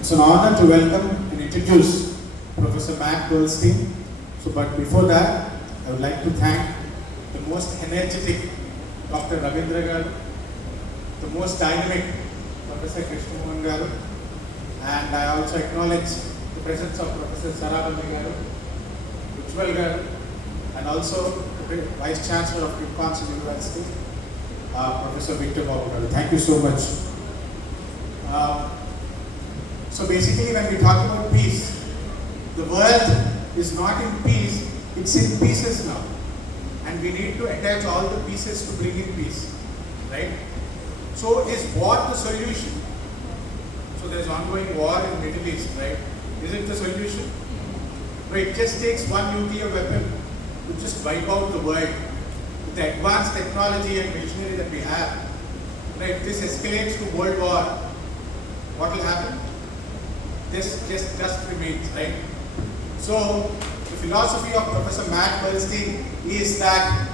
It's an honor to welcome and introduce Professor Matt Goldstein. But before that, I would like to thank the most energetic Dr. Ravindra Garu, the most dynamic Professor Krishna Mohan Garu, and I also acknowledge the presence of Professor Sarabandi Garu, Ujjwal Garu, and also the Vice Chancellor of Wisconsin University, Professor Victor Babu Garu. Thank you so much. So basically, when we talk about peace, the world is not in peace, it's in pieces now. And we need to attach all the pieces to bring in peace, right? So is war the solution? So there's ongoing war in the Middle East, right? Is it the solution? No, it just takes one nuclear weapon to just wipe out the world. With the advanced technology and machinery that we have, right? If this escalates to world war, what will happen? This just remains, right? So the philosophy of Professor Matt Goldstein is that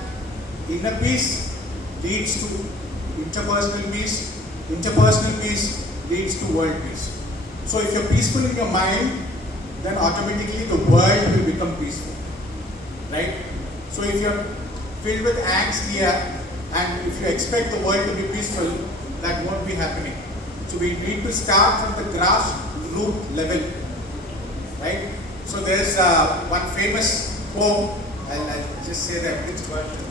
inner peace leads to interpersonal peace leads to world peace. So if you're peaceful in your mind, then automatically the world will become peaceful, right? So if you're filled with angst here, and if you expect the world to be peaceful, that won't be happening. So we need to start from the grassroots level, right? So there's one famous poem, I'll just say that which version,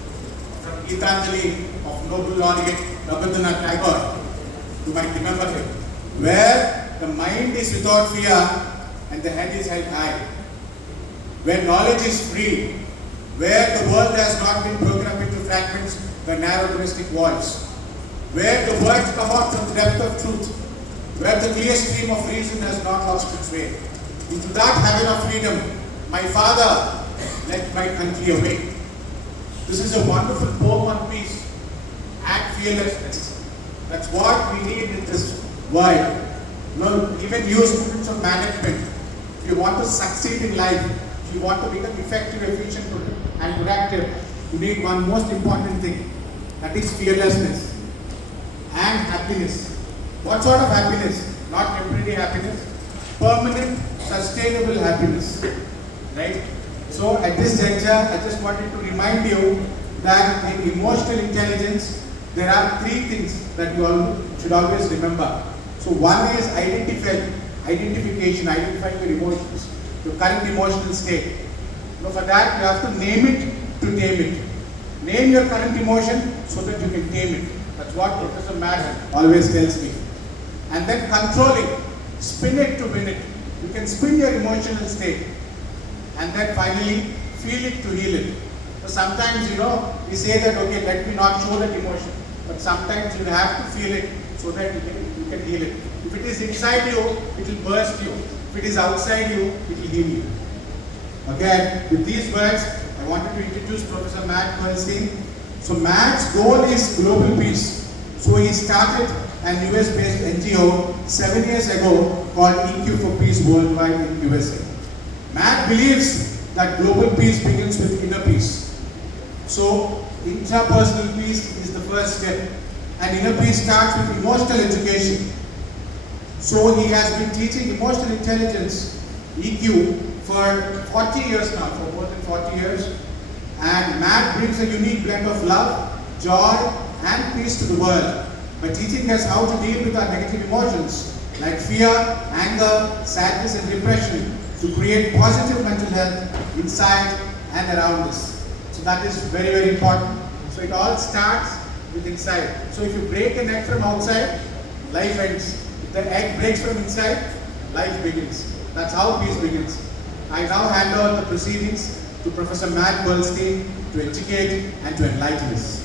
from Gitanjali of Nobel laureate Rabindranath Tagore. You might remember him. Where the mind is without fear and the head is held high. Where knowledge is free. Where the world has not been broken up into fragments by narrow domestic walls. Where the words come out from the depth of truth. Where the clear stream of reason has not lost its way. Into that heaven of freedom, my Father led my country away. This is a wonderful poem on peace and fearlessness. That's what we need in this world. Even you students of management, if you want to succeed in life, if you want to become effective, efficient, and productive, you need one most important thing, that is fearlessness and happiness. What sort of happiness? Not temporary happiness, permanent, sustainable happiness, right? So at this juncture, I just wanted to remind you that in emotional intelligence, there are three things that you all should always remember. So one is identification, identifying your emotions, your current emotional state. So for that, you have to name it to tame it. Name your current emotion so that you can tame it. That's what Professor Matt always tells me. And then controlling, spin it to win it. You can spin your emotional state. And then finally, feel it to heal it. So sometimes, we say that, okay, let me not show that emotion. But sometimes you have to feel it so that you can heal it. If it is inside you, it will burst you. If it is outside you, it will heal you. Okay, with these words, I wanted to introduce Professor Matt Goldstein. So Matt's goal is global peace. So he started an US-based NGO 7 years ago called EQ for Peace Worldwide in USA. Matt believes that global peace begins with inner peace. So interpersonal peace is the first step. And inner peace starts with emotional education. So he has been teaching emotional intelligence, EQ, for 40 years now, for more than 40 years. And Matt brings a unique blend of love, joy, and peace to the world by teaching us how to deal with our negative emotions like fear, anger, sadness, and depression to create positive mental health inside and around us. So that is very, very important. So it all starts with inside. So if you break an egg from outside, life ends. If the egg breaks from inside, life begins. That's how peace begins. I now hand over the proceedings to Professor Matt Goldstein to educate and to enlighten us.